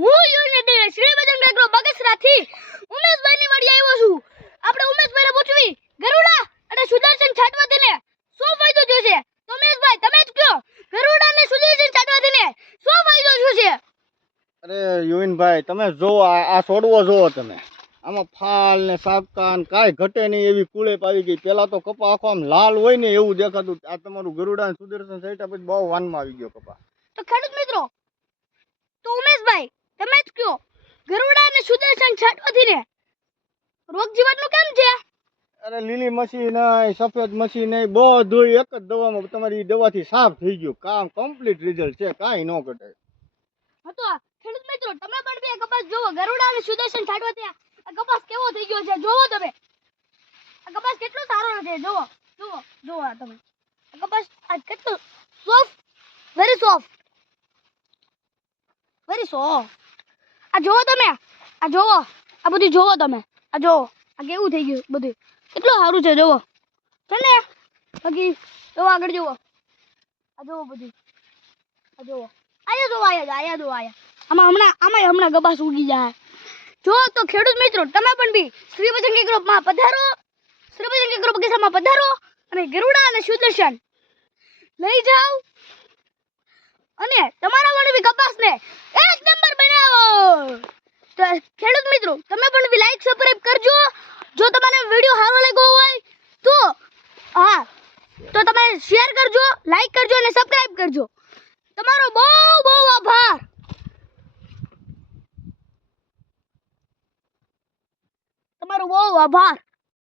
હું unity Shri Bajrang agro બગસરાથી ઉમેશભાઈની વાડી આવ્યો છું. આપણે ઉમેશભાઈને પૂછવી ગરુડા અને સુદર્શન છાટવાથી શું ફાયદો થયો છે? તો ઉમેશભાઈ તમે જ કહો, ગરુડા અને સુદર્શન છાટવાથી શું ફાયદો થયો છે? અરે યુવિનભાઈ, તમે જો આ છોડવો જોવો તમે, આમાં ફાલ ને સાબકા ને કાંઈ ઘટે નહીં એવી કુળેપ આવી ગઈ. પેલા તો કપા આખો આમ લાલ હોય ને એવું દેખાતું. આ તમારું ગરુડા અને સુદર્શન સાઈટા પછી બહુ વાનમાં આવી ગયો કપા. તો ખેડૂત મિત્રો, તો ઉમેશભાઈ તમે જ કહો, ગરુડા અને સુદર્શન છાટવાથી રોગ જીવાતનું કેમ છે? અરે લીલી મસી નહીં, સફેદ મસી નહીં, બધું એક જ દવામાં તમારી દવાથી સાફ થઈ ગયું. કામ કમ્પ્લીટ રિઝલ્ટ છે, કાંઈ ન ઘટે. હા તો ખેડૂત મિત્રો, તમે પણ બે કપાસ જોવો, ગરુડા અને સુદર્શન છાટવાથી આ કપાસ કેવો થઈ ગયો છે જોવો તમે. આ કપાસ કેટલો સારો છે જોવો, જોવો, જોવો આ તમે. આ કપાસ આ કેટલો soft, very soft, very soft. આ જોવો તમે, આ જોવો, આ બધું જોવો તમે, આ જોવો, આ કેવું થઈ ગયું બધું, કેટલું સારું છે જોવો છે ને. બાકી જોવો, આગળ જોવો, આ જોવો બધું, આ જોવો, આયા જોવો, આયા જોવો, આમાં હમણાં કપાસ ઉગી જાય. જો તો ખેડૂત મિત્રો, તમે પણ બી શ્રી બજરંગ એગ્રોમાં પધારો, શ્રી બજરંગ એગ્રો બગીચામાં પધારો અને ગરુડા અને સુદર્શન લઈ જાઓ અને તમારા પણ બી કપાસને એક નંબર બનાવો. તો ખેડૂત મિત્રો, તમે પણ બી લાઈક સબસ્ક્રાઇબ કરજો. જો તમને વિડિયો સારો લાગ્યો હોય તો તો તમે શેર કરજો, લાઈક કરજો અને સબસ્ક્રાઇબ કરજો. તમારો બહુ બહુ આભાર. તમારો બહુ આભાર.